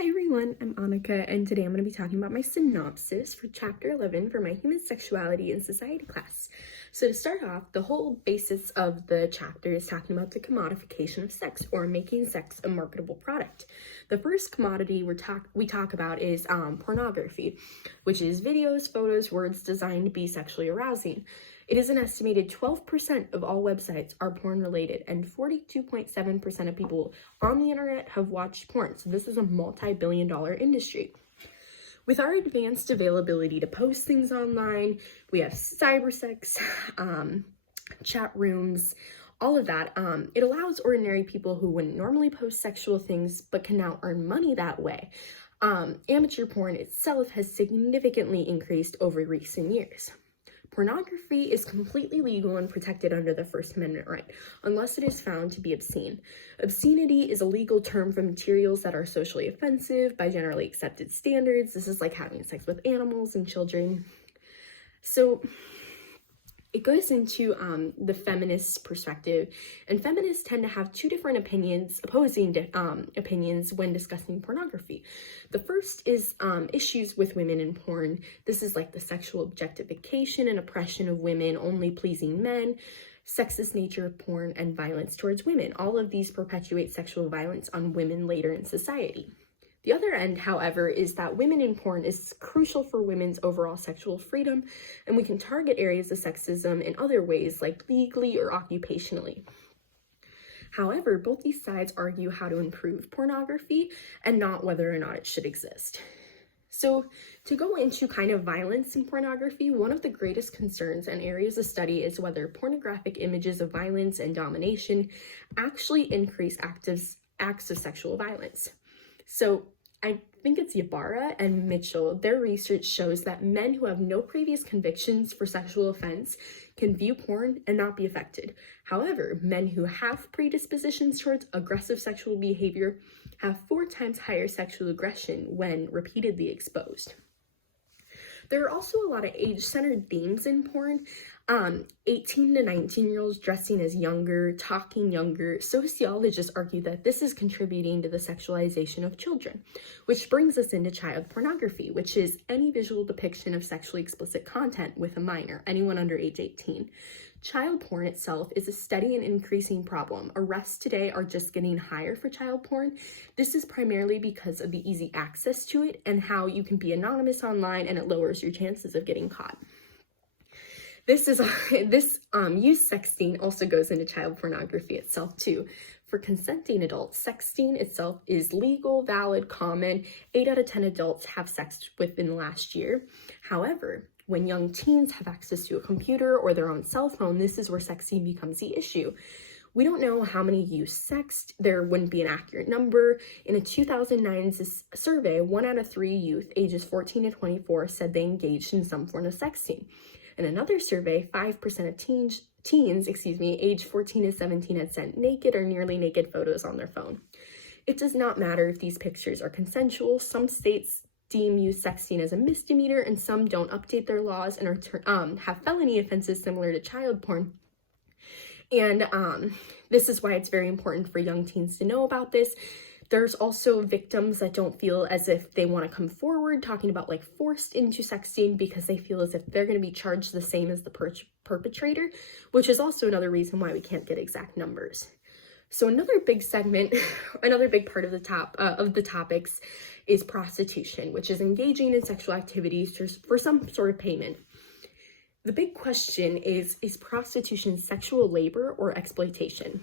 Hi everyone, I'm Annika, and today I'm going to be talking about my synopsis for Chapter 11 for my Human Sexuality and Society class. So to start off, the whole basis of the chapter is talking about the commodification of sex, or making sex a marketable product. The first commodity we talk about is pornography, which is videos, photos, words designed to be sexually arousing. It is an estimated 12% of all websites are porn related, and 42.7% of people on the internet have watched porn. So this is a multi-billion-dollar industry. With our advanced availability to post things online, we have cybersex, chat rooms, all of that. It allows ordinary people who wouldn't normally post sexual things but can now earn money that way. Amateur porn itself has significantly increased over recent years. Pornography is completely legal and protected under the First Amendment right, unless it is found to be obscene. Obscenity is a legal term for materials that are socially offensive by generally accepted standards. This is like having sex with animals and children. So it goes into the feminist perspective, and feminists tend to have two different opinions, opposing opinions when discussing pornography. The first is issues with women in porn. This is like the sexual objectification and oppression of women, only pleasing men, sexist nature of porn, and violence towards women. All of these perpetuate sexual violence on women later in society. The other end, however, is that women in porn is crucial for women's overall sexual freedom, and we can target areas of sexism in other ways, like legally or occupationally. However, both these sides argue how to improve pornography and not whether or not it should exist. So to go into kind of violence in pornography, one of the greatest concerns and areas of study is whether pornographic images of violence and domination actually increase acts of sexual violence. So I think it's Ybarra and Mitchell. Their research shows that men who have no previous convictions for sexual offense can view porn and not be affected. However, men who have predispositions towards aggressive sexual behavior have 4 times higher sexual aggression when repeatedly exposed. There are also a lot of age-centered themes in porn. 18 to 19-year-olds dressing as younger, talking younger. Sociologists argue that this is contributing to the sexualization of children, which brings us into child pornography, which is any visual depiction of sexually explicit content with a minor, anyone under age 18. Child porn itself is a steady and increasing problem. Arrests today are just getting higher for child porn. This is primarily because of the easy access to it and how you can be anonymous online, and it lowers your chances of getting caught. Youth sexting also goes into child pornography itself too. For consenting adults, sexting itself is legal, valid, common. 8 out of 10 adults have sexted within the last year. However, when young teens have access to a computer or their own cell phone, this is where sexting becomes the issue. We don't know how many youth sexted. There wouldn't be an accurate number. In a 2009 survey, 1 out of 3 youth ages 14 to 24 said they engaged in some form of sexting. In another survey, 5% of teens, aged 14 to 17 had sent naked or nearly naked photos on their phone. It does not matter if these pictures are consensual. Some states deem youth sexting as a misdemeanor, and some don't update their laws and have felony offenses similar to child porn. And this is why it's very important for young teens to know about this. There's also victims that don't feel as if they want to come forward talking about like forced into sexting because they feel as if they're going to be charged the same as the perpetrator, which is also another reason why we can't get exact numbers. So another big segment, another big part of the topics is prostitution, which is engaging in sexual activities for some sort of payment. The big question is prostitution sexual labor or exploitation?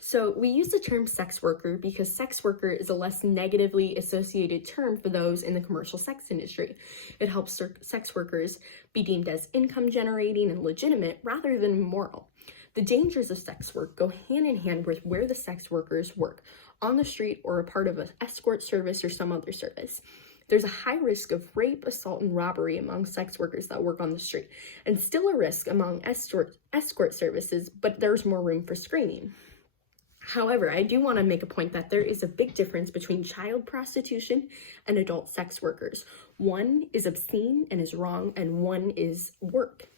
So we use the term sex worker because sex worker is a less negatively associated term for those in the commercial sex industry. It helps sex workers be deemed as income generating and legitimate rather than immoral. The dangers of sex work go hand in hand with where the sex workers work, on the street or a part of an escort service or some other service. There's a high risk of rape, assault, and robbery among sex workers that work on the street, and still a risk among escort services, but there's more room for screening. However, I do want to make a point that there is a big difference between child prostitution and adult sex workers. One is obscene and is wrong, and one is work.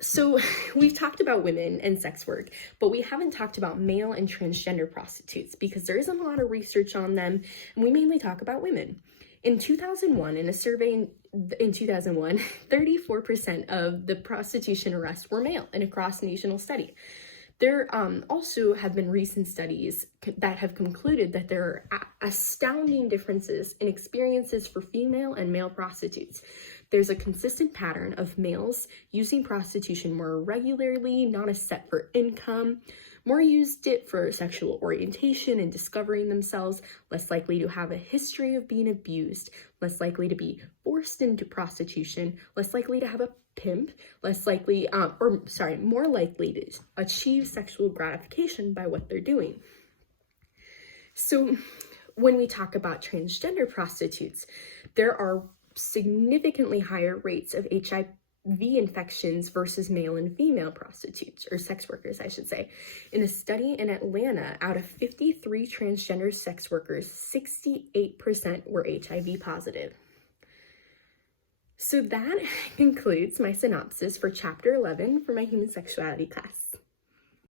So we've talked about women and sex work, but we haven't talked about male and transgender prostitutes because there isn't a lot of research on them, and we mainly talk about women. In 2001, in a survey in 2001, 34% of the prostitution arrests were male in a cross-national study. There also have been recent studies that have concluded that there are astounding differences in experiences for female and male prostitutes. There's a consistent pattern of males using prostitution more regularly, not as set for income, more used it for sexual orientation and discovering themselves, less likely to have a history of being abused, less likely to be forced into prostitution, less likely to have a pimp, more likely to achieve sexual gratification by what they're doing. So when we talk about transgender prostitutes, there are significantly higher rates of HIV infections versus male and female prostitutes, or sex workers, I should say. In a study in Atlanta, out of 53 transgender sex workers, 68% were HIV positive. So that concludes my synopsis for Chapter 11 for my Human Sexuality class.